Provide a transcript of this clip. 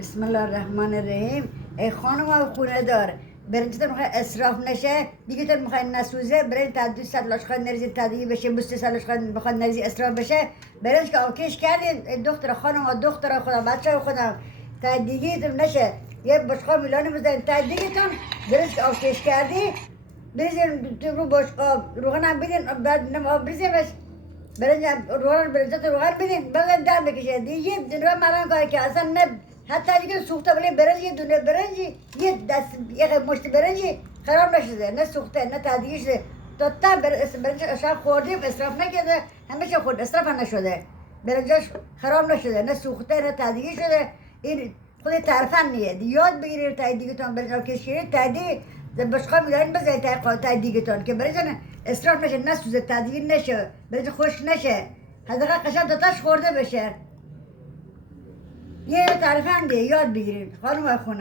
بسم الله الرحمن الرحیم. ای خانم و خونه دار، برنجتون میخوای اسراف نشه، دیگه تون میخوای نسوزه، برنج تا 200 لاشخواد نریزی، تا دیگه بشه 200 لاشخواد بخواد نریزی اسراف بشه. برنج که آبکش کردین دختر خانم و دختر خودم بچه خودم تا دیگه تون نشه یه بشقاب میلانی بزنین تا دیگه تون برنج که آبکش کردی بریزین تو رو بشقاب روغن هم بدین، بعد نم آب بریزیمش برنج برنجت روغن بدین بعد دم بکشه دیگه دنیا مران کاری که اصلا نه حتی اگه سوخته ولی برنج یه دونه برنجی یه دست یه مشت برنجی خراب نشده، نه سوخته نه تعدیه شده. تا برنج شب خوردیم اسراف نکرده، همیشه خود اسراف هم نشده، برنجش خراب نشده، نه سوخته نه تعدیه شده. این خود ترفندیه، یاد بگیرید تا دیگه تون برنج کشید تا دیگه بشقاب میدارین بزنید تا دیگه تون که برنج اسراف نشه، نه سوزه تعدیه نشه، برنج خوش نشه، حداقل قشنگ تاش خورده بشه. یه ترفنده یاد بگیرید خانم خونه.